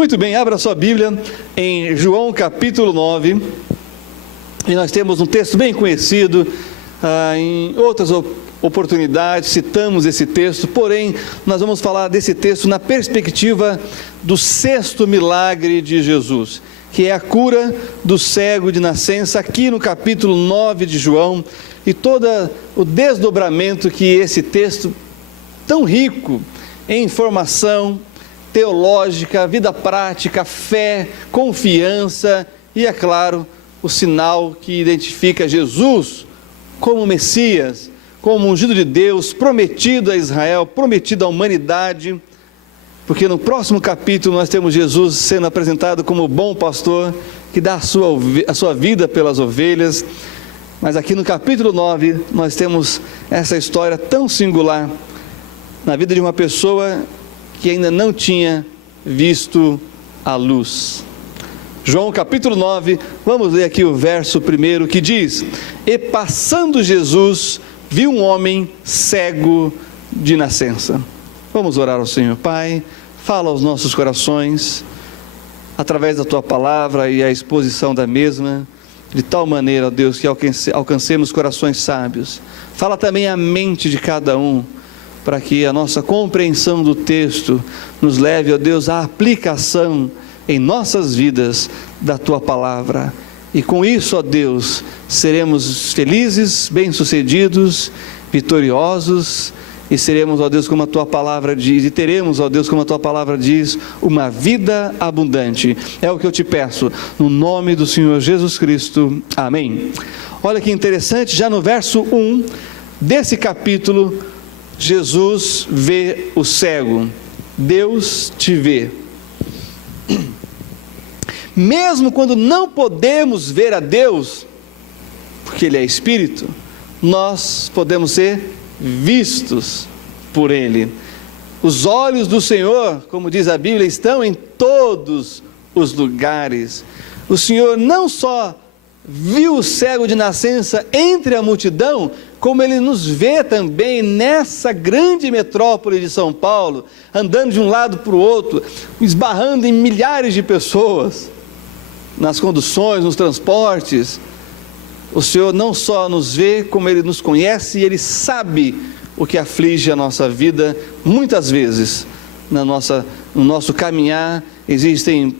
Muito bem, abra sua Bíblia em João capítulo 9, e nós temos um texto bem conhecido, em outras oportunidades citamos esse texto, porém nós vamos falar desse texto na perspectiva do sexto milagre de Jesus, que é a cura do cego de nascença, aqui no capítulo 9 de João, e todo o desdobramento que esse texto tão rico em informação teológica, vida prática, fé, confiança e, é claro, o sinal que identifica Jesus como Messias, como ungido de Deus, prometido a Israel, prometido à humanidade, porque no próximo capítulo nós temos Jesus sendo apresentado como o bom pastor, que dá a sua vida pelas ovelhas. Mas aqui no capítulo 9 nós temos essa história tão singular na vida de uma pessoa que ainda não tinha visto a luz. João capítulo 9, vamos ler aqui o verso 1 que diz: E passando Jesus, viu um homem cego de nascença. Vamos orar ao Senhor. Pai, fala aos nossos corações, através da Tua palavra e a exposição da mesma, de tal maneira, ó Deus, que alcancemos corações sábios. Fala também a mente de cada um, para que a nossa compreensão do texto nos leve, ó Deus, à aplicação em nossas vidas da Tua palavra. E com isso, ó Deus, seremos felizes, bem-sucedidos, vitoriosos, e seremos, ó Deus, como a Tua palavra diz, e teremos, ó Deus, como a Tua palavra diz, uma vida abundante. É o que eu te peço, no nome do Senhor Jesus Cristo. Amém. Olha que interessante, já no verso 1 desse capítulo, Jesus vê o cego. Deus te vê. Mesmo quando não podemos ver a Deus, porque Ele é Espírito, nós podemos ser vistos por Ele. Os olhos do Senhor, como diz a Bíblia, estão em todos os lugares. O Senhor não só viu o cego de nascença entre a multidão, como Ele nos vê também nessa grande metrópole de São Paulo, andando de um lado para o outro, esbarrando em milhares de pessoas, nas conduções, nos transportes. O Senhor não só nos vê, como Ele nos conhece e Ele sabe o que aflige a nossa vida. Muitas vezes, no nosso caminhar, existem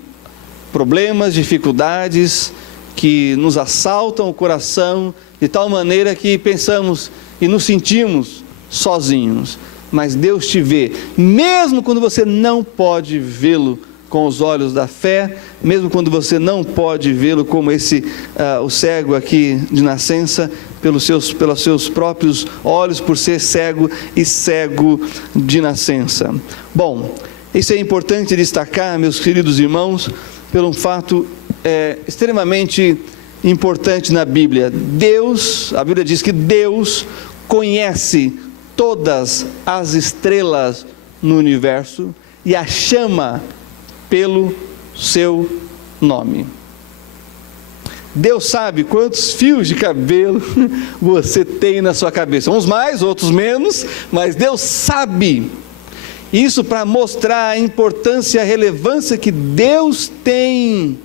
problemas, dificuldades que nos assaltam o coração, de tal maneira que pensamos e nos sentimos sozinhos. Mas Deus te vê, mesmo quando você não pode vê-lo com os olhos da fé, mesmo quando você não pode vê-lo como o cego aqui de nascença, pelos seus próprios olhos, por ser cego e cego de nascença. Bom, isso é importante destacar, meus queridos irmãos, pelo fato extremamente importante na Bíblia. A Bíblia diz que Deus conhece todas as estrelas no universo e a chama pelo seu nome. Deus sabe quantos fios de cabelo você tem na sua cabeça, uns mais, outros menos, mas Deus sabe. Isso para mostrar a importância, a relevância que Deus tem,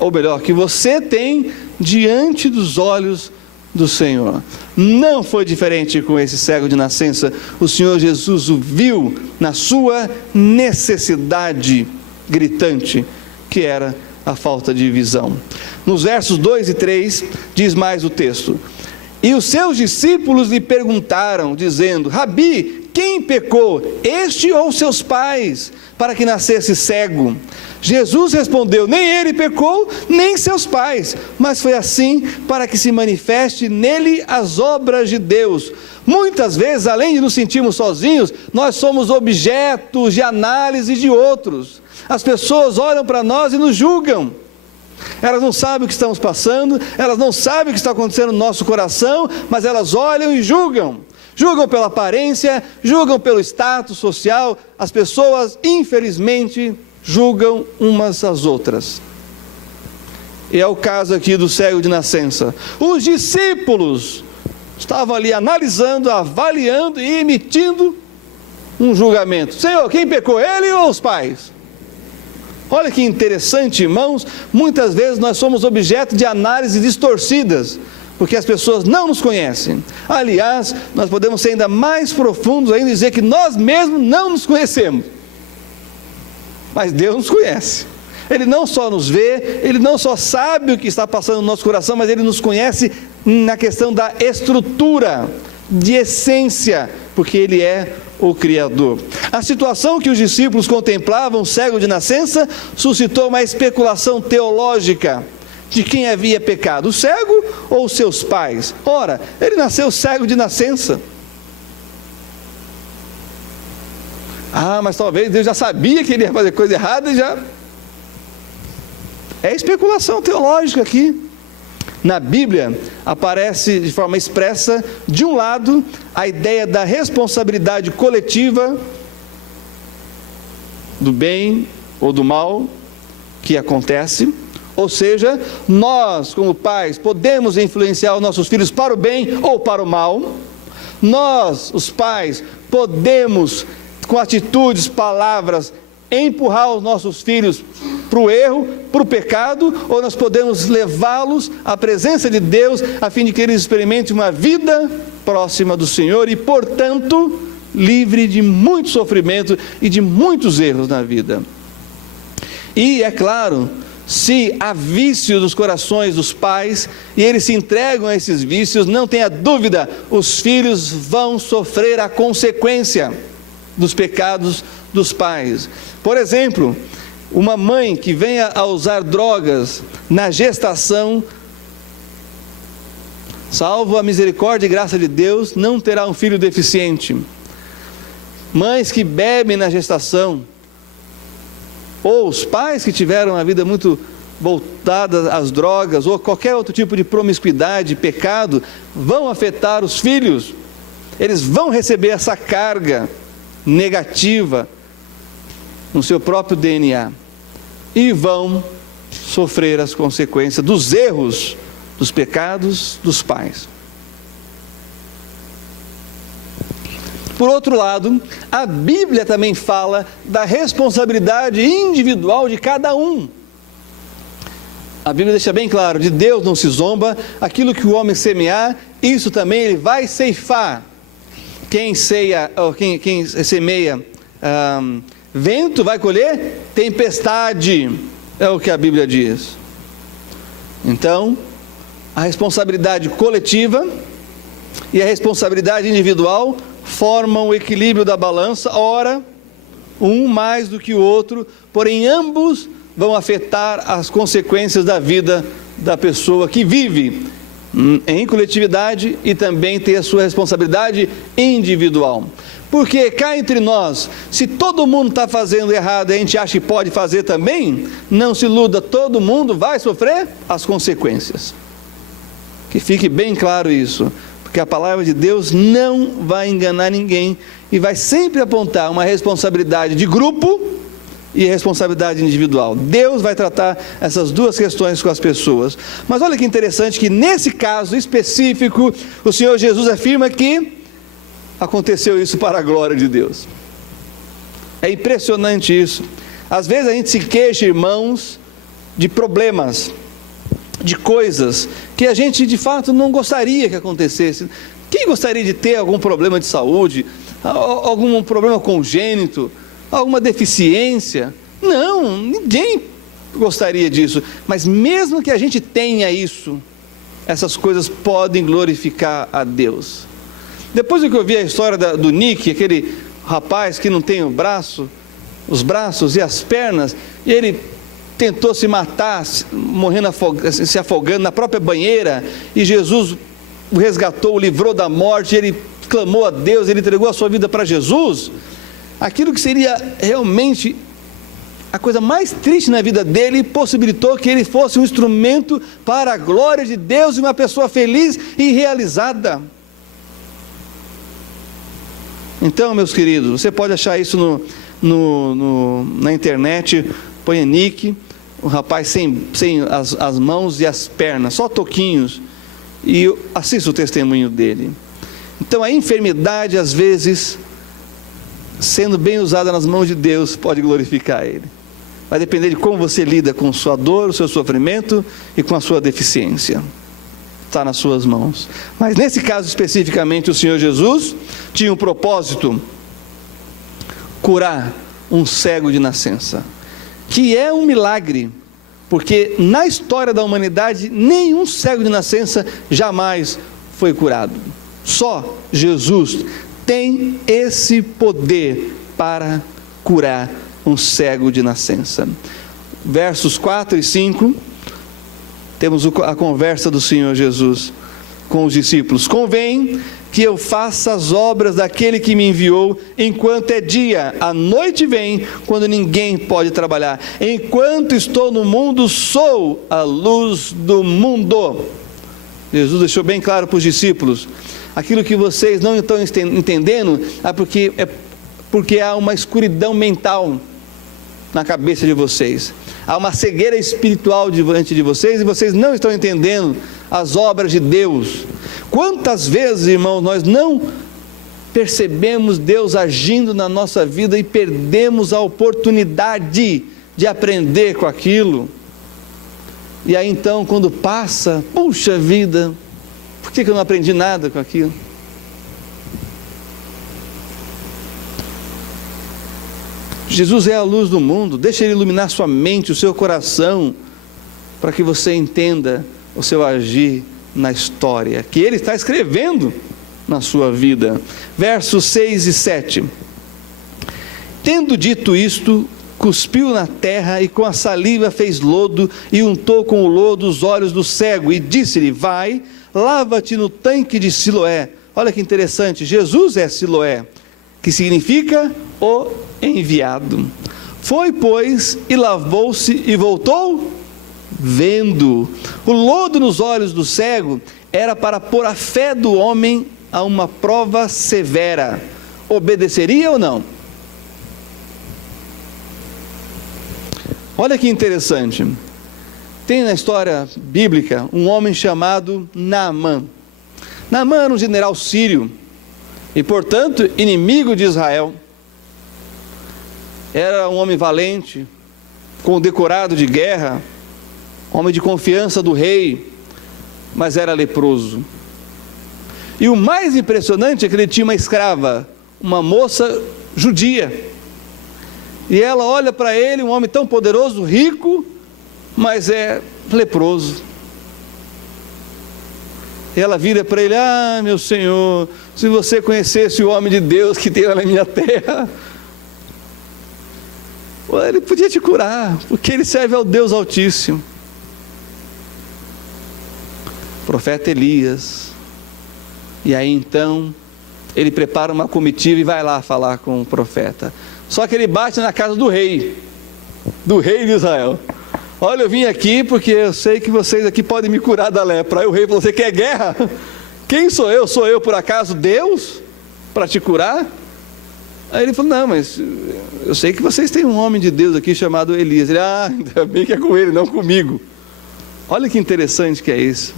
ou melhor, que você tem diante dos olhos do Senhor. Não foi diferente com esse cego de nascença. O Senhor Jesus o viu na sua necessidade gritante, que era a falta de visão. Nos versos 2 e 3, diz mais o texto: E os seus discípulos lhe perguntaram, dizendo: Rabi, quem pecou, este ou seus pais, para que nascesse cego? Jesus respondeu: Nem ele pecou, nem seus pais, mas foi assim para que se manifeste nele as obras de Deus. Muitas vezes, além de nos sentirmos sozinhos, nós somos objetos de análise de outros. As pessoas olham para nós e nos julgam. Elas não sabem o que estamos passando, elas não sabem o que está acontecendo no nosso coração, mas elas olham e julgam. Julgam pela aparência, julgam pelo status social. As pessoas, infelizmente, julgam umas às outras. E é o caso aqui do cego de nascença. Os discípulos estavam ali analisando, avaliando e emitindo um julgamento. Senhor, quem pecou, ele ou os pais? Olha que interessante, irmãos, muitas vezes nós somos objeto de análises distorcidas, porque as pessoas não nos conhecem. Aliás, nós podemos ser ainda mais profundos ainda e dizer que nós mesmos não nos conhecemos. Mas Deus nos conhece. Ele não só nos vê, Ele não só sabe o que está passando no nosso coração, mas Ele nos conhece na questão da estrutura, de essência, porque Ele é o Criador. A situação que os discípulos contemplavam, cego de nascença, suscitou uma especulação teológica de quem havia pecado, o cego ou os seus pais. Ora, ele nasceu cego de nascença. Mas talvez Deus já sabia que ele ia fazer coisa errada e já... É especulação teológica aqui. Na Bíblia, aparece de forma expressa, de um lado, a ideia da responsabilidade coletiva do bem ou do mal que acontece, ou seja, nós, como pais, podemos influenciar os nossos filhos para o bem ou para o mal. Nós, os pais, podemos, com atitudes, palavras, empurrar os nossos filhos para o erro, para o pecado, ou nós podemos levá-los à presença de Deus, a fim de que eles experimentem uma vida próxima do Senhor e, portanto, livre de muito sofrimento e de muitos erros na vida. E, é claro, se há vício dos corações dos pais, e eles se entregam a esses vícios, não tenha dúvida, os filhos vão sofrer a consequência dos pecados dos pais. Por exemplo, uma mãe que venha a usar drogas na gestação, salvo a misericórdia e graça de Deus, não terá um filho deficiente. Mães que bebem na gestação, ou os pais que tiveram a vida muito voltada às drogas, ou qualquer outro tipo de promiscuidade, pecado, vão afetar os filhos. Eles vão receber essa carga negativa no seu próprio DNA e vão sofrer as consequências dos erros, dos pecados dos pais. Por outro lado, a Bíblia também fala da responsabilidade individual de cada um. A Bíblia deixa bem claro, de Deus não se zomba, aquilo que o homem semear, isso também ele vai ceifar. Quem semeia vento vai colher tempestade, é o que a Bíblia diz. Então, a responsabilidade coletiva e a responsabilidade individual formam o equilíbrio da balança, ora, um mais do que o outro, porém ambos vão afetar as consequências da vida da pessoa que vive em coletividade e também tem a sua responsabilidade individual. Porque cá entre nós, se todo mundo está fazendo errado e a gente acha que pode fazer também, não se iluda, todo mundo vai sofrer as consequências. Que fique bem claro isso, porque a palavra de Deus não vai enganar ninguém e vai sempre apontar uma responsabilidade de grupo e responsabilidade individual. Deus vai tratar essas duas questões com as pessoas. Mas olha que interessante que nesse caso específico, o Senhor Jesus afirma que aconteceu isso para a glória de Deus. É impressionante isso. Às vezes a gente se queixa, irmãos, de problemas, de coisas que a gente de fato não gostaria que acontecesse. Quem gostaria de ter algum problema de saúde, algum problema congênito, alguma deficiência? Não, ninguém gostaria disso. Mas mesmo que a gente tenha isso, essas coisas podem glorificar a Deus. Depois que eu vi a história do Nick, aquele rapaz que não tem os braços e as pernas, e ele tentou se matar, morrendo, se afogando na própria banheira, e Jesus o resgatou, o livrou da morte, ele clamou a Deus, ele entregou a sua vida para Jesus. Aquilo que seria realmente a coisa mais triste na vida dele, possibilitou que ele fosse um instrumento para a glória de Deus e uma pessoa feliz e realizada. Então, meus queridos, você pode achar isso na internet, põe Nick, o rapaz sem as mãos e as pernas, só toquinhos, e assista o testemunho dele. Então a enfermidade, às vezes, sendo bem usada nas mãos de Deus, pode glorificar Ele. Vai depender de como você lida com sua dor, o seu sofrimento e com a sua deficiência. Está nas suas mãos. Mas nesse caso especificamente, o Senhor Jesus tinha um propósito: curar um cego de nascença, que é um milagre, porque na história da humanidade nenhum cego de nascença jamais foi curado. Só Jesus tem esse poder para curar um cego de nascença. Versos 4 e 5, temos a conversa do Senhor Jesus com os discípulos: convém que eu faça as obras daquele que me enviou, enquanto é dia. A noite vem, quando ninguém pode trabalhar. Enquanto estou no mundo, sou a luz do mundo. Jesus deixou bem claro para os discípulos: aquilo que vocês não estão entendendo é porque há uma escuridão mental na cabeça de vocês, há uma cegueira espiritual diante de vocês, e vocês não estão entendendo as obras de Deus. Quantas vezes, irmãos, nós não percebemos Deus agindo na nossa vida e perdemos a oportunidade de aprender com aquilo, e aí então quando passa, puxa vida, por que eu não aprendi nada com aquilo? Jesus é a luz do mundo. Deixa Ele iluminar sua mente, o seu coração, para que você entenda o seu agir na história que Ele está escrevendo na sua vida. Versos 6 e 7. Tendo dito isto, cuspiu na terra e com a saliva fez lodo e untou com o lodo os olhos do cego e disse-lhe: vai, lava-te no tanque de Siloé. Olha que interessante, Jesus é Siloé, que significa o enviado. Foi, pois, e lavou-se e voltou vendo. O lodo nos olhos do cego era para pôr a fé do homem a uma prova severa. Obedeceria ou não? Olha que interessante. Tem na história bíblica um homem chamado Naamã. Naamã era um general sírio e, portanto, inimigo de Israel. Era um homem valente, condecorado de guerra, homem de confiança do rei, mas era leproso. E o mais impressionante é que ele tinha uma escrava, uma moça judia, e ela olha para ele, um homem tão poderoso, rico, mas é leproso. E ela vira para ele: ah, meu senhor, se você conhecesse o homem de Deus que tem lá na minha terra, ele podia te curar, porque ele serve ao Deus Altíssimo. Profeta Elias. E aí então ele prepara uma comitiva e vai lá falar com o profeta. Só que ele bate na casa do rei de Israel. Olha, eu vim aqui porque eu sei que vocês aqui podem me curar da lepra. Aí o rei falou: você quer guerra? Quem sou eu? Sou eu por acaso Deus para te curar? Aí ele falou: não, mas eu sei que vocês têm um homem de Deus aqui chamado Elias. Ele: ah, ainda bem que é com ele, não comigo. Olha que interessante que é isso,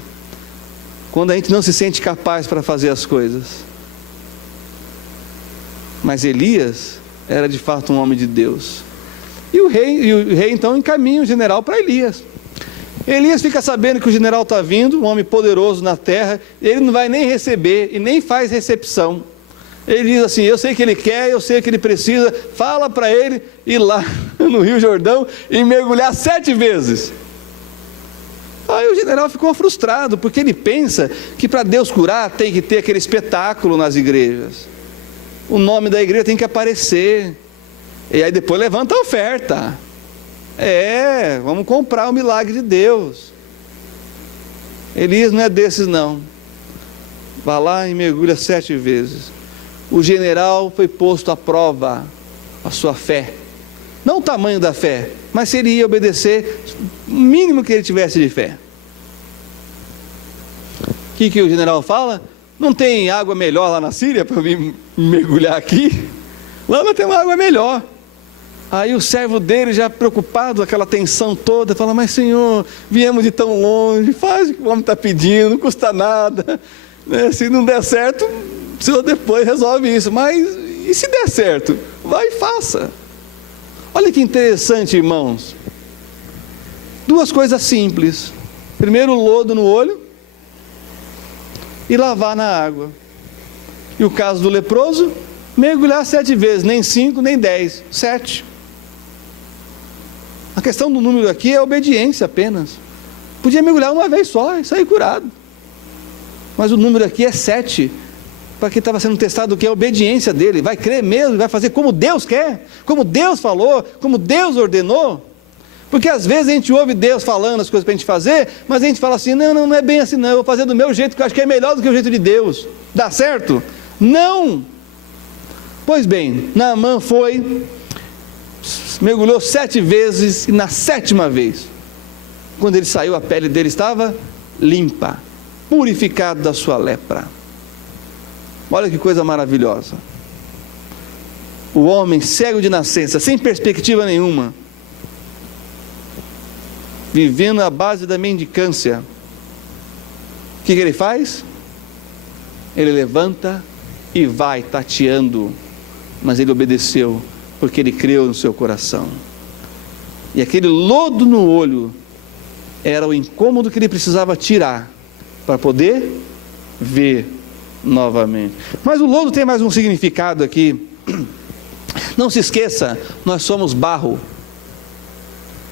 quando a gente não se sente capaz para fazer as coisas. Mas Elias era de fato um homem de Deus. E o rei então encaminha o general para Elias. Elias fica sabendo que o general está vindo, um homem poderoso na terra. Ele não vai nem receber e nem faz recepção. Ele diz assim: eu sei que ele quer, eu sei que ele precisa. Fala para ele ir lá no Rio Jordão e mergulhar 7 vezes. Aí o general ficou frustrado, porque ele pensa que para Deus curar tem que ter aquele espetáculo nas igrejas. O nome da igreja tem que aparecer. E aí depois levanta a oferta. Vamos comprar o milagre de Deus. Elias não é desses não. Vá lá e mergulha 7 vezes. O general foi posto à prova, a sua fé. Não o tamanho da fé, mas se ele ia obedecer, o mínimo que ele tivesse de fé. O que o general fala? Não tem água melhor lá na Síria para eu vir mergulhar aqui? Lá não tem uma água melhor. Aí o servo dele, já preocupado, aquela tensão toda, fala: mas senhor, viemos de tão longe, faz o que o homem está pedindo, não custa nada, né? Se não der certo, o senhor depois resolve isso, mas e se der certo? Vai e faça. Olha que interessante, irmãos. Duas coisas simples. Primeiro, o lodo no olho e lavar na água. E o caso do leproso, mergulhar 7 vezes, nem 5, nem 10, 7. A questão do número aqui é obediência apenas. Podia mergulhar uma vez só e sair curado. Mas o número aqui é 7. Para quem estava sendo testado, o que é a obediência dele. Vai crer mesmo, vai fazer como Deus quer, como Deus falou, como Deus ordenou. Porque às vezes a gente ouve Deus falando as coisas para a gente fazer, mas a gente fala assim, não é bem assim não, eu vou fazer do meu jeito, que eu acho que é melhor do que o jeito de Deus. Dá certo? Não! Pois bem, Naamã foi, mergulhou 7 vezes, e na 7ª vez, quando ele saiu, a pele dele estava limpa, purificado da sua lepra. Olha que coisa maravilhosa. O homem cego de nascença, sem perspectiva nenhuma, vivendo à base da mendicância, o que ele faz? Ele levanta e vai tateando, mas ele obedeceu, porque ele creu no seu coração. E aquele lodo no olho era o incômodo que ele precisava tirar para poder ver novamente. Mas o lodo tem mais um significado aqui. Não se esqueça, nós somos barro.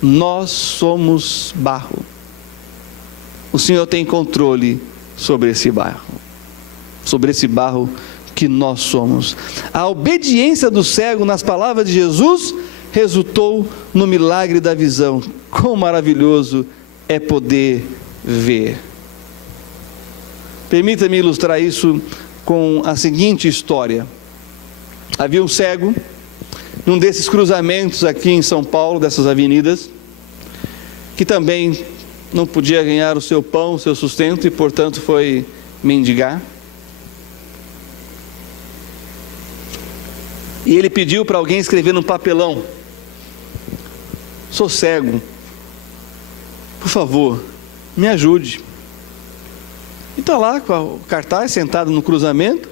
Nós somos barro. O Senhor tem controle sobre esse barro, sobre esse barro que nós somos. A obediência do cego nas palavras de Jesus resultou no milagre da visão. Quão maravilhoso é poder ver. Permita-me ilustrar isso com a seguinte história. Havia um cego num desses cruzamentos aqui em São Paulo, dessas avenidas, que também não podia ganhar o seu pão, o seu sustento, e portanto foi mendigar. E ele pediu para alguém escrever num papelão: sou cego, por favor, me ajude. E está lá com o cartaz, sentado no cruzamento,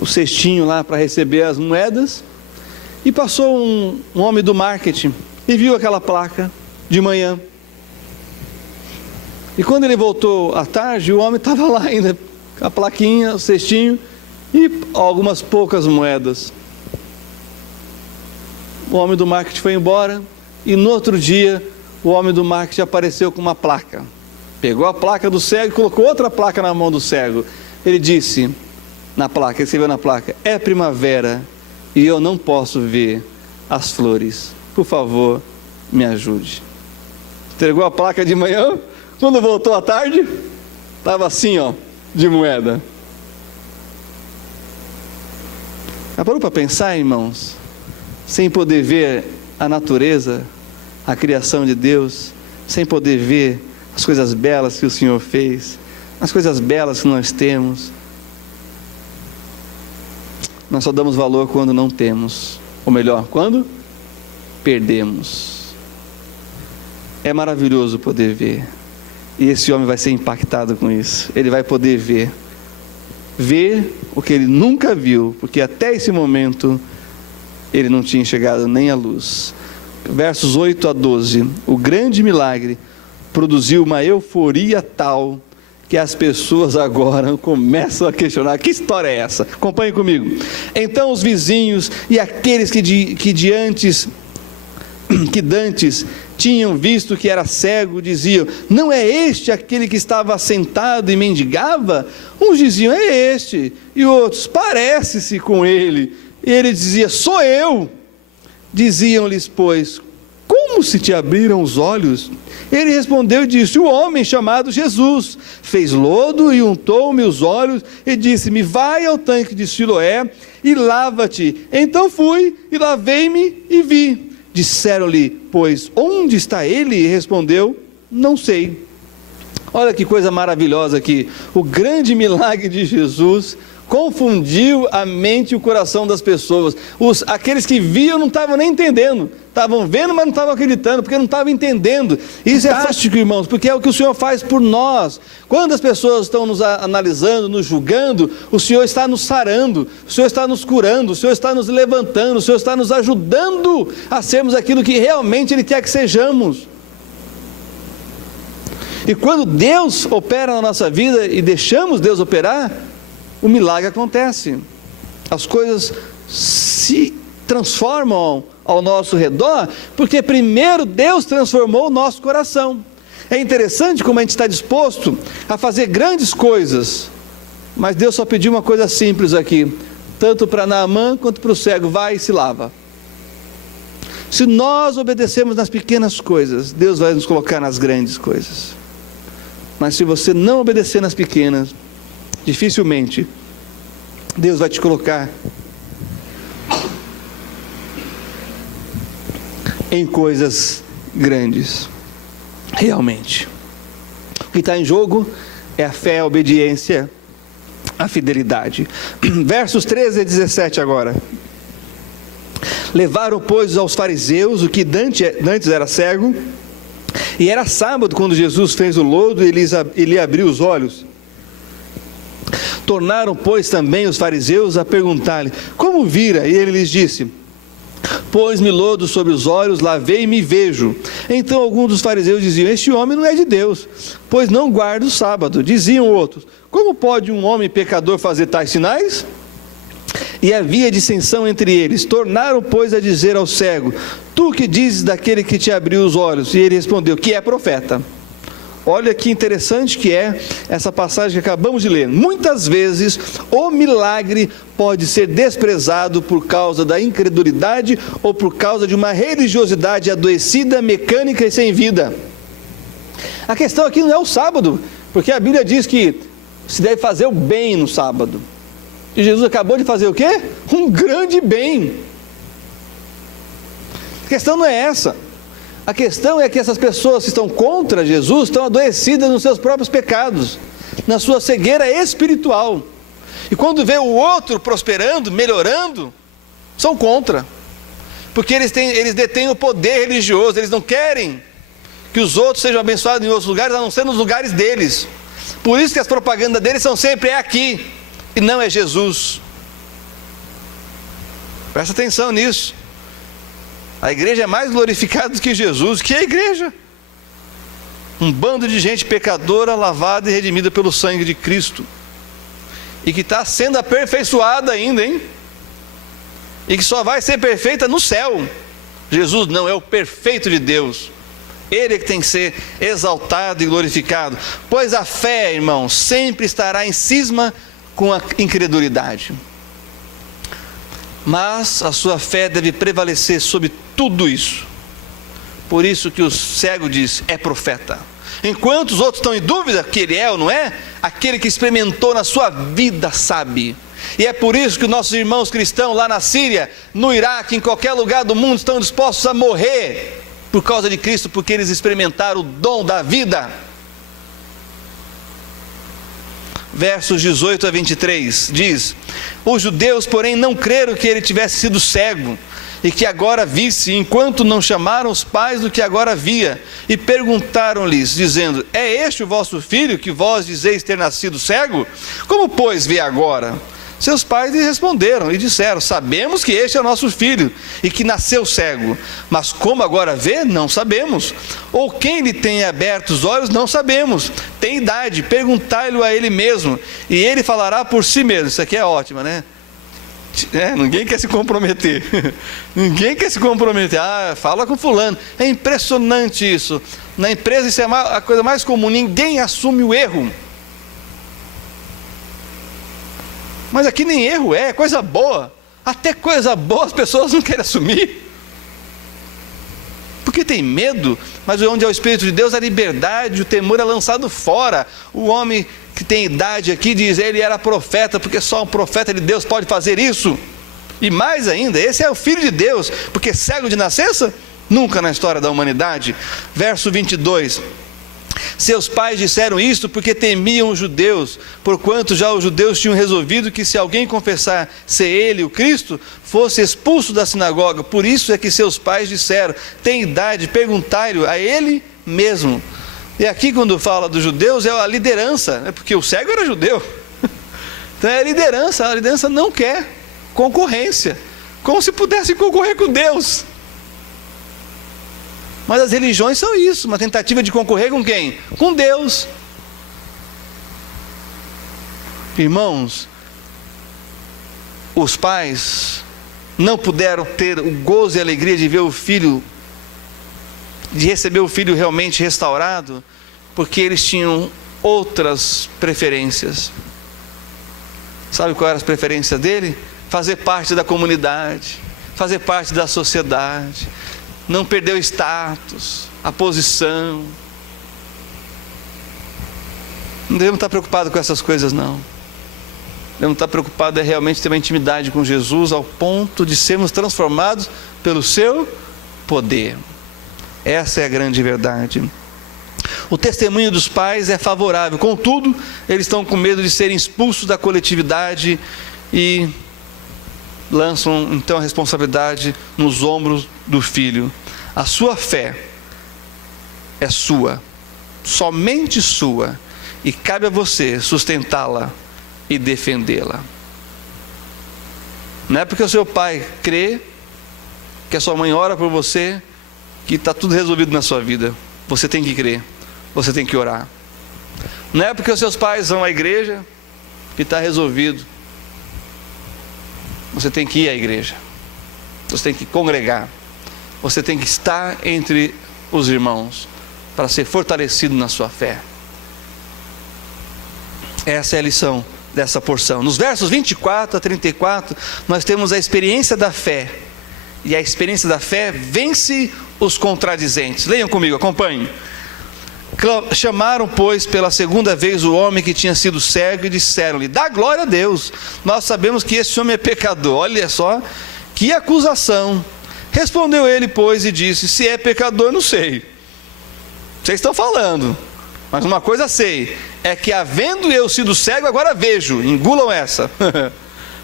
o cestinho lá para receber as moedas. E passou um homem do marketing e viu aquela placa de manhã. E quando ele voltou à tarde, o homem estava lá ainda, com a plaquinha, o cestinho e algumas poucas moedas. O homem do marketing foi embora e no outro dia o homem do marketing apareceu com uma placa. Pegou a placa do cego e colocou outra placa na mão do cego. Ele disse na placa, ele escreveu na placa: é primavera e eu não posso ver as flores, por favor, me ajude. Entregou a placa de manhã, quando voltou à tarde, estava assim, de moeda. Já parou para pensar, irmãos? Sem poder ver a natureza, a criação de Deus, sem poder ver as coisas belas que o Senhor fez, as coisas belas que nós temos, nós só damos valor quando não temos, ou melhor, quando perdemos. É maravilhoso poder ver, e esse homem vai ser impactado com isso. Ele vai poder ver o que ele nunca viu, porque até esse momento ele não tinha chegado nem à luz. Versos 8 a 12, o grande milagre produziu uma euforia tal que as pessoas agora começam a questionar: que história é essa? Acompanhe comigo. Então os vizinhos e aqueles que dantes tinham visto que era cego, diziam: não é este aquele que estava sentado e mendigava? Uns diziam: é este, e outros: parece-se com ele. E ele dizia: sou eu. Diziam-lhes, pois: como se te abriram os olhos? Ele respondeu e disse: o homem chamado Jesus fez lodo e untou-me os olhos e disse-me: vai ao tanque de Siloé e lava-te. Então fui e lavei-me e vi. Disseram-lhe, pois, onde está ele? E respondeu: não sei. Olha que coisa maravilhosa aqui, o grande milagre de Jesus confundiu a mente e o coração das pessoas. Aqueles que viam não estavam nem entendendo, estavam vendo, mas não estavam acreditando, porque não estavam entendendo. Isso é fantástico, irmãos, porque é o que o Senhor faz por nós. Quando as pessoas estão nos analisando, nos julgando, o Senhor está nos sarando, o Senhor está nos curando, o Senhor está nos levantando, o Senhor está nos ajudando a sermos aquilo que realmente Ele quer que sejamos. E quando Deus opera na nossa vida e deixamos Deus operar, o milagre acontece. As coisas se transformam ao nosso redor, porque primeiro Deus transformou o nosso coração. É interessante como a gente está disposto a fazer grandes coisas, mas Deus só pediu uma coisa simples aqui, tanto para Naamã quanto para o cego: vai e se lava. Se nós obedecemos nas pequenas coisas, Deus vai nos colocar nas grandes coisas. Mas se você não obedecer nas pequenas, dificilmente Deus vai te colocar em coisas grandes, realmente. O que está em jogo é a fé, a obediência, a fidelidade. Versos 13 a 17 agora. Levaram, pois, aos fariseus o que dantes era cego, e era sábado quando Jesus fez o lodo e lhe abriu os olhos. Tornaram, pois, também os fariseus a perguntar-lhe: como vira? E ele lhes disse: pôs-me lodo sobre os olhos, lavei e me vejo. Então alguns dos fariseus diziam: este homem não é de Deus, pois não guarda o sábado. Diziam outros: como pode um homem pecador fazer tais sinais? E havia dissensão entre eles. Tornaram, pois, a dizer ao cego: tu que dizes daquele que te abriu os olhos? E ele respondeu: que é profeta. Olha que interessante que é essa passagem que acabamos de ler. Muitas vezes o milagre pode ser desprezado por causa da incredulidade ou por causa de uma religiosidade adoecida, mecânica e sem vida. A questão aqui não é o sábado, porque a Bíblia diz que se deve fazer o bem no sábado. E Jesus acabou de fazer o quê? Um grande bem. A questão não é essa. A questão é que essas pessoas que estão contra Jesus estão adoecidas nos seus próprios pecados, na sua cegueira espiritual. E quando vê o outro prosperando, melhorando, são contra. Porque eles detêm o poder religioso, eles não querem que os outros sejam abençoados em outros lugares, a não ser nos lugares deles. Por isso que as propagandas deles são sempre aqui, e não é Jesus. Presta atenção nisso. A igreja é mais glorificada do que Jesus. Que é a igreja? Um bando de gente pecadora, lavada e redimida pelo sangue de Cristo, e que está sendo aperfeiçoada ainda, hein? E que só vai ser perfeita no céu. Jesus não é o perfeito de Deus. Ele é que tem que ser exaltado e glorificado. Pois a fé, irmão, sempre estará em cisma com a incredulidade. Mas a sua fé deve prevalecer sobre tudo isso. Por isso que o cego diz: é profeta. Enquanto os outros estão em dúvida que ele é ou não é, aquele que experimentou na sua vida sabe. E é por isso que os nossos irmãos cristãos lá na Síria, no Iraque, em qualquer lugar do mundo, estão dispostos a morrer por causa de Cristo, porque eles experimentaram o dom da vida. Versos 18 a 23 diz: os judeus, porém, não creram que ele tivesse sido cego e que agora visse, enquanto não chamaram os pais do que agora via, e perguntaram-lhes, dizendo: é este o vosso filho que vós dizeis ter nascido cego? Como, pois, vê agora? Seus pais lhe responderam e disseram: sabemos que este é o nosso filho e que nasceu cego, mas como agora vê, não sabemos. Ou quem lhe tem aberto os olhos, não sabemos. Tem idade, perguntai-lhe a ele mesmo, e ele falará por si mesmo. Isso aqui é ótimo, né? Ninguém quer se comprometer. Ninguém quer se comprometer. Fala com fulano. É impressionante isso. Na empresa isso é a coisa mais comum. Ninguém assume o erro. Mas aqui nem erro é coisa boa. Até coisa boa as pessoas não querem assumir, porque tem medo. Mas onde é o Espírito de Deus, a liberdade, o temor é lançado fora. O homem que tem idade aqui diz: ele era profeta, porque só um profeta de Deus pode fazer isso. E mais ainda, esse é o Filho de Deus, porque cego de nascença? Nunca na história da humanidade. Verso 22: Seus pais disseram isto porque temiam os judeus, porquanto já os judeus tinham resolvido que se alguém confessar ser ele o Cristo, fosse expulso da sinagoga. Por isso é que seus pais disseram: tem idade, perguntai-lhe a ele mesmo. E aqui quando fala dos judeus é a liderança, né? Porque o cego era judeu. Então é a liderança não quer concorrência, como se pudesse concorrer com Deus. Mas as religiões são isso, uma tentativa de concorrer com quem? Com Deus. Irmãos, os pais não puderam ter o gozo e a alegria de ver o filho, de receber o filho realmente restaurado, porque eles tinham outras preferências. Sabe qual era as preferências dele? Fazer parte da comunidade, fazer parte da sociedade, não perder o status, a posição. Não devemos estar preocupados com essas coisas, não. Devemos estar preocupados realmente ter uma intimidade com Jesus, ao ponto de sermos transformados pelo seu poder. Essa é a grande verdade. O testemunho dos pais é favorável, contudo, eles estão com medo de serem expulsos da coletividade e lançam então a responsabilidade nos ombros do filho. A sua fé é sua, somente sua, e cabe a você sustentá-la e defendê-la. Não é porque o seu pai crê, que a sua mãe ora por você, que está tudo resolvido na sua vida. Você tem que crer, você tem que orar. Não é porque os seus pais vão à igreja que está resolvido. Você tem que ir à igreja, você tem que congregar, você tem que estar entre os irmãos para ser fortalecido na sua fé. Essa é a lição dessa porção. Nos versos 24 a 34, nós temos a experiência da fé, e a experiência da fé vence os contradizentes. Leiam comigo, acompanhem. Chamaram, pois, pela segunda vez o homem que tinha sido cego e disseram-lhe: dá glória a Deus, nós sabemos que esse homem é pecador. Olha só, que acusação. Respondeu ele, pois, e disse: se é pecador, não sei. Vocês estão falando, mas uma coisa sei, é que havendo eu sido cego, agora vejo. Engulam essa.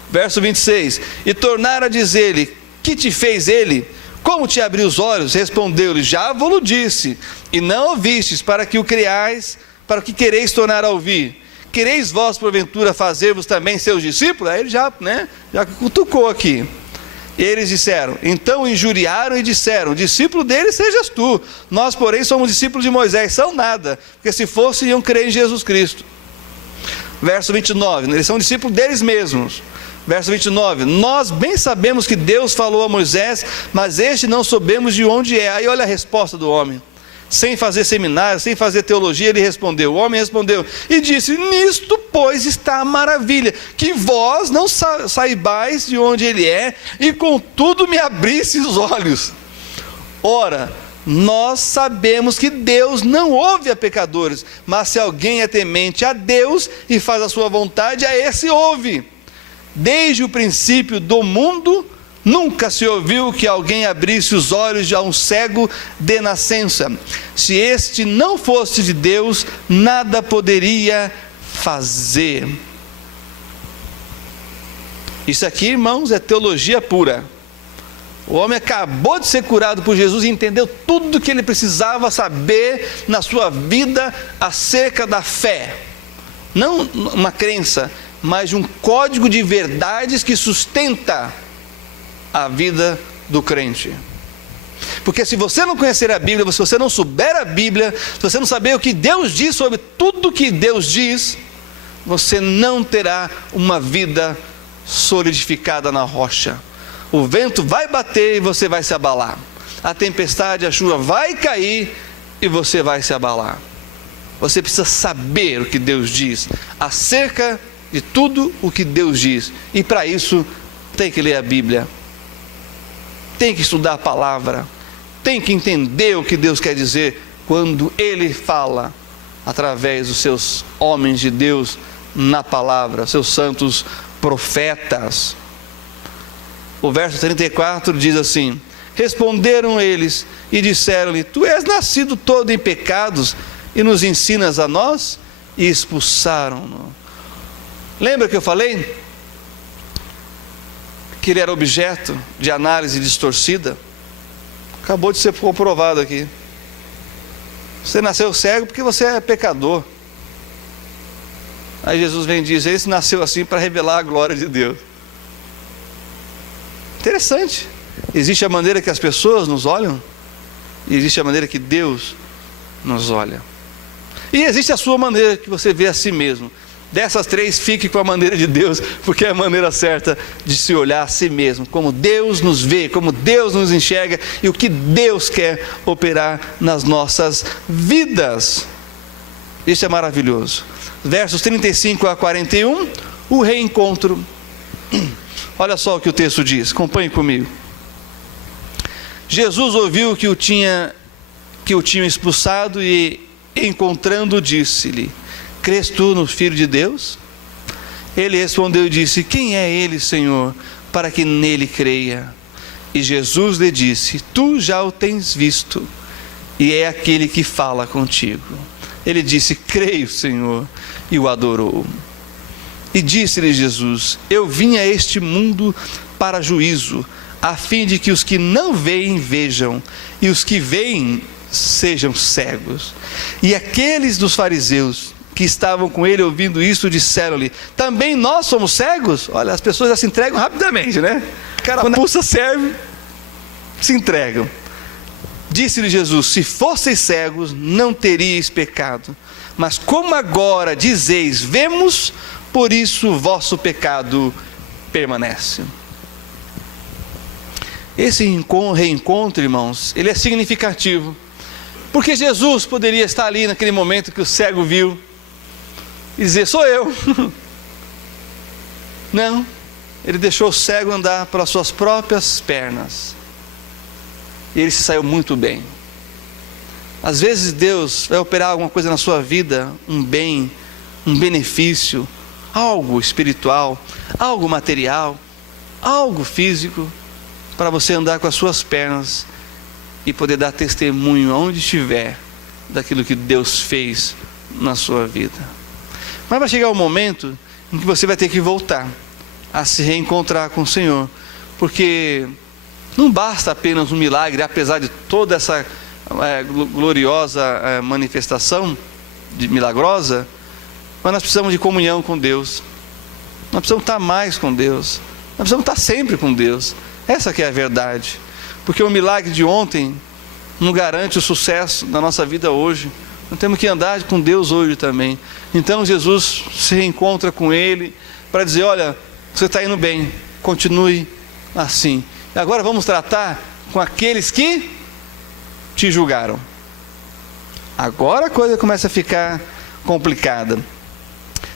Verso 26. E tornaram a dizer-lhe: que te fez ele? Como te abriu os olhos? Respondeu-lhe: já vos disse, e não ouvistes, para que o creais, para que quereis tornar a ouvir. Quereis vós, porventura, fazer-vos também seus discípulos? Aí ele já cutucou aqui. Eles disseram, então injuriaram e disseram: discípulo dele sejas tu, nós porém somos discípulos de Moisés. São nada, porque se fossem iam crer em Jesus Cristo. Verso 29, eles são discípulos deles mesmos. Verso 29, nós bem sabemos que Deus falou a Moisés, mas este não soubemos de onde é. Aí olha a resposta do homem, sem fazer seminário, sem fazer teologia, ele respondeu. O homem respondeu e disse: nisto pois está a maravilha, que vós não saibais de onde ele é, e contudo me abristes os olhos. Ora, nós sabemos que Deus não ouve a pecadores, mas se alguém é temente a Deus e faz a sua vontade, a esse ouve. Desde o princípio do mundo, nunca se ouviu que alguém abrisse os olhos a um cego de nascença. Se este não fosse de Deus, nada poderia fazer. Isso aqui, irmãos, é teologia pura. O homem acabou de ser curado por Jesus e entendeu tudo que ele precisava saber na sua vida acerca da fé. Não uma crença, mas de um código de verdades que sustenta a vida do crente. Porque se você não conhecer a Bíblia, se você não souber a Bíblia, se você não saber o que Deus diz sobre tudo que Deus diz, você não terá uma vida solidificada na rocha. O vento vai bater e você vai se abalar. A tempestade, a chuva vai cair e você vai se abalar. Você precisa saber o que Deus diz acerca de tudo o que Deus diz, e para isso tem que ler a Bíblia, tem que estudar a palavra, tem que entender o que Deus quer dizer quando Ele fala através dos seus homens de Deus na palavra, seus santos profetas. O verso 34 diz assim: responderam eles e disseram-lhe: tu és nascido todo em pecados, e nos ensinas a nós? E expulsaram-no. Lembra que eu falei que ele era objeto de análise distorcida? Acabou de ser comprovado aqui. Você nasceu cego porque você é pecador. Aí Jesus vem e diz: esse nasceu assim para revelar a glória de Deus. Interessante. Existe a maneira que as pessoas nos olham, e existe a maneira que Deus nos olha. E existe a sua maneira que você vê a si mesmo. Dessas três, fique com a maneira de Deus, porque é a maneira certa de se olhar a si mesmo, como Deus nos vê, como Deus nos enxerga e o que Deus quer operar nas nossas vidas. Isso é maravilhoso. Versos 35 a 41, o reencontro. Olha só o que o texto diz, acompanhe comigo. Jesus ouviu que o tinham expulsado e, encontrando, disse-lhe: crês tu no Filho de Deus? Ele respondeu e disse: quem é ele, Senhor, para que nele creia? E Jesus lhe disse: tu já o tens visto, e é aquele que fala contigo. Ele disse: creio, Senhor, e o adorou. E disse-lhe Jesus: eu vim a este mundo para juízo, a fim de que os que não veem vejam, e os que veem sejam cegos. E aqueles dos fariseus que estavam com ele ouvindo isso, disseram-lhe: também nós somos cegos? Olha, as pessoas já se entregam rapidamente, né? Quando a pulsa serve, se entregam. Disse-lhe Jesus: se fosseis cegos, não teríeis pecado. Mas como agora dizeis: vemos, por isso o vosso pecado permanece. Esse reencontro, irmãos, ele é significativo. Porque Jesus poderia estar ali naquele momento que o cego viu e dizer: sou eu. Não, ele deixou o cego andar pelas suas próprias pernas. E ele se saiu muito bem. Às vezes Deus vai operar alguma coisa na sua vida, um bem, um benefício, algo espiritual, algo material, algo físico, para você andar com as suas pernas e poder dar testemunho aonde estiver daquilo que Deus fez na sua vida. Mas vai chegar um momento em que você vai ter que voltar a se reencontrar com o Senhor, porque não basta apenas um milagre, apesar de toda essa gloriosa manifestação milagrosa, mas nós precisamos de comunhão com Deus. Nós precisamos estar mais com Deus. Nós precisamos estar sempre com Deus. Essa que é a verdade. Porque o milagre de ontem não garante o sucesso da nossa vida hoje. Nós temos que andar com Deus hoje também. Então Jesus se reencontra com Ele para dizer: olha, você está indo bem, continue assim. E agora vamos tratar com aqueles que te julgaram. Agora a coisa começa a ficar complicada.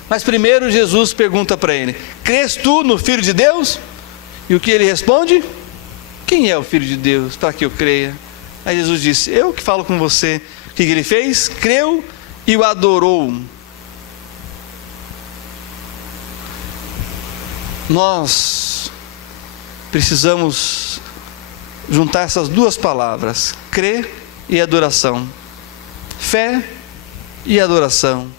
Mas primeiro Jesus pergunta para ele: crês tu no Filho de Deus? E o que ele responde? Quem é o Filho de Deus para que eu creia? Aí Jesus disse: eu que falo com você. O que ele fez? Creu e o adorou. Nós precisamos juntar essas duas palavras: crer e adoração. Fé e adoração.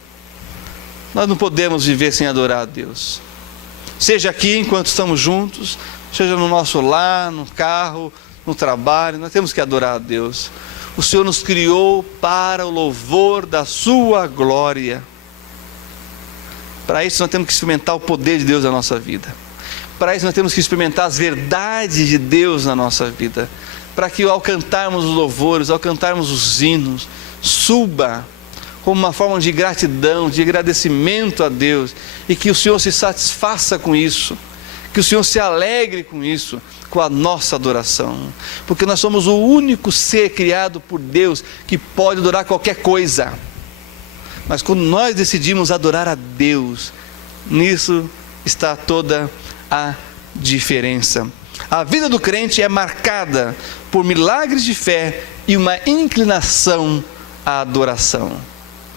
Nós não podemos viver sem adorar a Deus. Seja aqui enquanto estamos juntos, seja no nosso lar, no carro, no trabalho, nós temos que adorar a Deus. O Senhor nos criou para o louvor da sua glória. Para isso nós temos que experimentar o poder de Deus na nossa vida. Para isso nós temos que experimentar as verdades de Deus na nossa vida. Para que ao cantarmos os louvores, ao cantarmos os hinos, suba como uma forma de gratidão, de agradecimento a Deus, e que o Senhor se satisfaça com isso, que o Senhor se alegre com isso, com a nossa adoração, porque nós somos o único ser criado por Deus que pode adorar qualquer coisa. Mas quando nós decidimos adorar a Deus, nisso está toda a diferença. A vida do crente é marcada por milagres de fé e uma inclinação à adoração.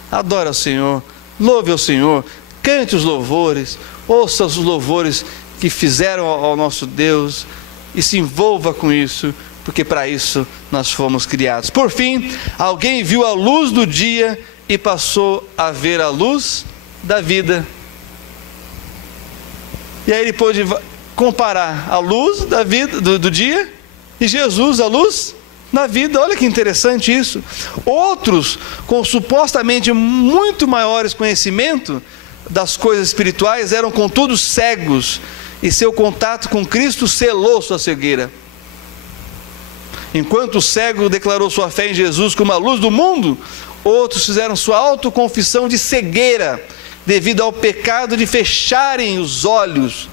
Adore ao Senhor, louve ao Senhor, cante os louvores, ouça os louvores que fizeram ao nosso Deus e se envolva com isso, porque para isso nós fomos criados. Por fim, alguém viu a luz do dia e passou a ver a luz da vida. E aí ele pôde comparar a luz da vida do dia e Jesus, a luz da vida. Olha que interessante isso. Outros, com supostamente muito maiores conhecimento das coisas espirituais, eram contudo cegos, e seu contato com Cristo selou sua cegueira. Enquanto o cego declarou sua fé em Jesus como a luz do mundo, outros fizeram sua autoconfissão de cegueira, devido ao pecado de fecharem os olhos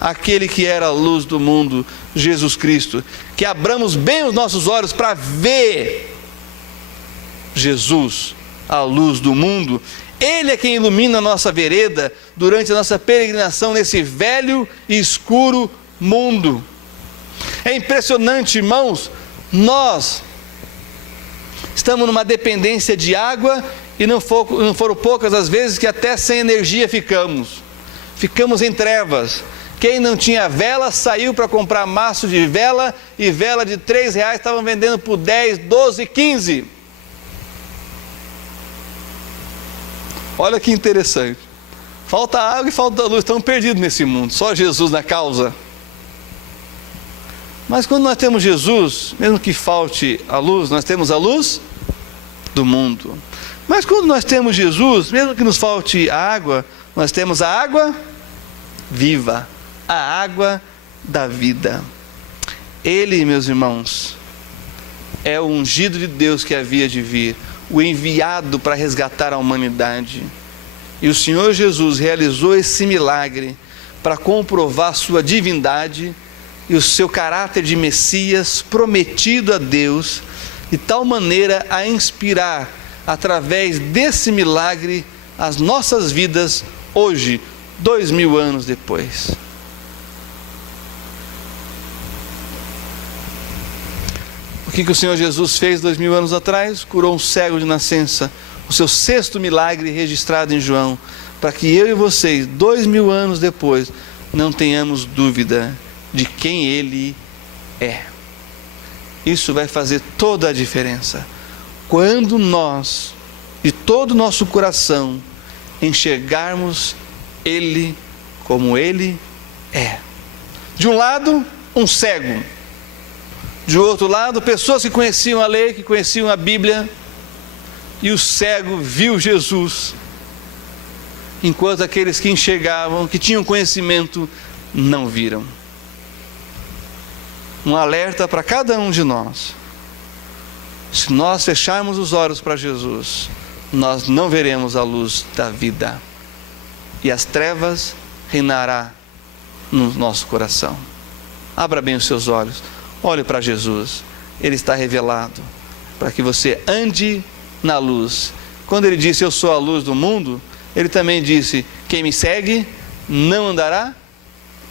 àquele que era a luz do mundo, Jesus Cristo. Que abramos bem os nossos olhos para ver Jesus, a luz do mundo. Ele é quem ilumina a nossa vereda durante a nossa peregrinação nesse velho e escuro mundo. É impressionante, irmãos, nós estamos numa dependência de água e não foram poucas as vezes que até sem energia ficamos em trevas. Quem não tinha vela saiu para comprar maço de vela, e vela de R$3 estavam vendendo por 10, 12, 15. Olha que interessante. Falta água e falta luz, estamos perdidos nesse mundo, só Jesus na causa. Mas quando nós temos Jesus, mesmo que falte a luz, nós temos a luz do mundo. Mas quando nós temos Jesus, mesmo que nos falte a água, nós temos a água viva, a água da vida. Ele, meus irmãos, é o ungido de Deus que havia de vir, o enviado para resgatar a humanidade. E o Senhor Jesus realizou esse milagre para comprovar sua divindade e o seu caráter de Messias prometido a Deus, de tal maneira a inspirar, através desse milagre, as nossas vidas hoje, 2000 anos depois. O que o Senhor Jesus fez 2000 anos atrás? Curou um cego de nascença, o seu 6º milagre registrado em João, para que eu e vocês, 2000 anos depois, não tenhamos dúvida de quem Ele é. Isso vai fazer toda a diferença. Quando nós, de todo o nosso coração, enxergarmos Ele como Ele é. De um lado, um cego. De outro lado, pessoas que conheciam a lei, que conheciam a Bíblia, e o cego viu Jesus, enquanto aqueles que enxergavam, que tinham conhecimento, não viram. Um alerta para cada um de nós: se nós fecharmos os olhos para Jesus, nós não veremos a luz da vida, e as trevas reinará no nosso coração. Abra bem os seus olhos, olhe para Jesus, Ele está revelado, para que você ande na luz. Quando Ele disse, eu sou a luz do mundo, Ele também disse, quem me segue não andará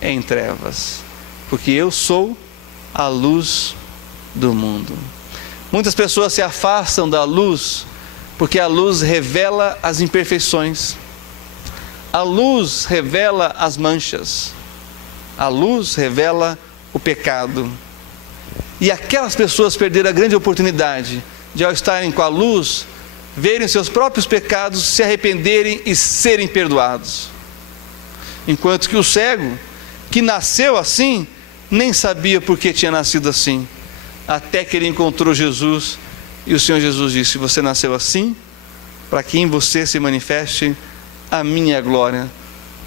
em trevas, porque eu sou a luz do mundo. Muitas pessoas se afastam da luz, porque a luz revela as imperfeições, a luz revela as manchas, a luz revela o pecado. E aquelas pessoas perderam a grande oportunidade de, ao estarem com a luz, verem seus próprios pecados, se arrependerem e serem perdoados. Enquanto que o cego, que nasceu assim, nem sabia por que tinha nascido assim, até que ele encontrou Jesus, e o Senhor Jesus disse, você nasceu assim, para que em você se manifeste a minha glória.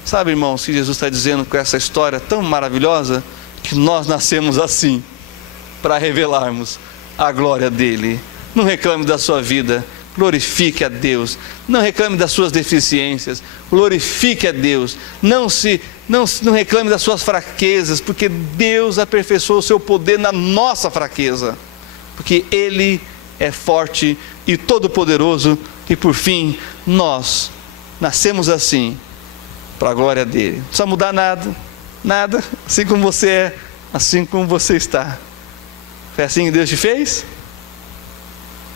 Sabe, irmãos, que Jesus está dizendo com essa história tão maravilhosa, que nós nascemos assim, para revelarmos a glória dele. Não reclame da sua vida, glorifique a Deus. Não reclame das suas deficiências, glorifique a Deus. Não reclame das suas fraquezas, porque Deus aperfeiçoou o seu poder na nossa fraqueza, porque Ele é forte e todo-poderoso. E por fim, nós nascemos assim, para a glória dele. Não precisa mudar nada, assim como você é, assim como você está. Foi assim que Deus te fez?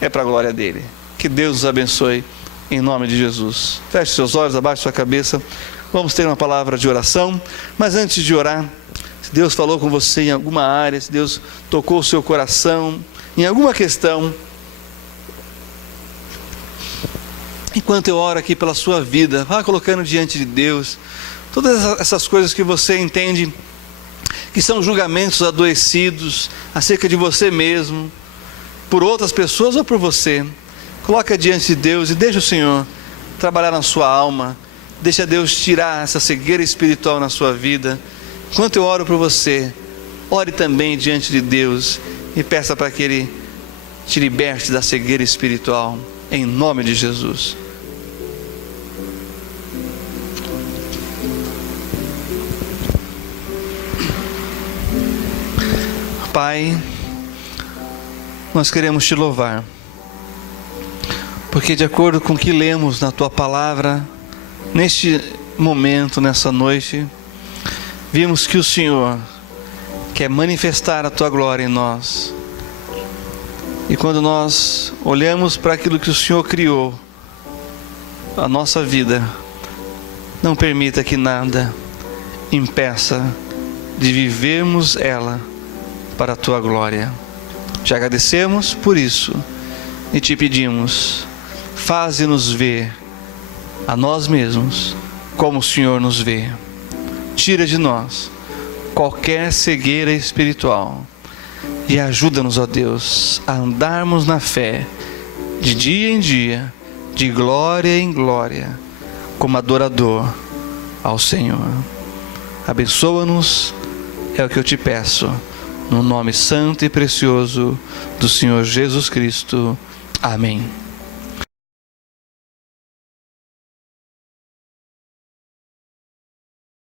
É para a glória dele. Que Deus nos abençoe, em nome de Jesus. Feche seus olhos, abaixe sua cabeça. Vamos ter uma palavra de oração. Mas antes de orar, se Deus falou com você em alguma área, se Deus tocou o seu coração em alguma questão, Enquanto eu oro aqui pela sua vida, vá colocando diante de Deus todas essas coisas que você entende que são julgamentos adoecidos acerca de você mesmo, por outras pessoas ou por você. Coloca diante de Deus e deixa o Senhor trabalhar na sua alma. Deixa Deus tirar essa cegueira espiritual na sua vida. Enquanto eu oro por você, ore também diante de Deus e peça para que Ele te liberte da cegueira espiritual, em nome de Jesus. Pai, nós queremos te louvar, porque de acordo com o que lemos na tua palavra, neste momento, nessa noite, vimos que o Senhor quer manifestar a tua glória em nós. E quando nós olhamos para aquilo que o Senhor criou, a nossa vida, não permita que nada impeça de vivermos ela para a tua glória. Te agradecemos por isso e te pedimos, faze-nos ver a nós mesmos como o Senhor nos vê. Tira de nós qualquer cegueira espiritual e ajuda-nos, ó Deus, a andarmos na fé de dia em dia, de glória em glória, como adorador ao Senhor. Abençoa-nos, é o que eu te peço, no nome santo e precioso do Senhor Jesus Cristo. Amém.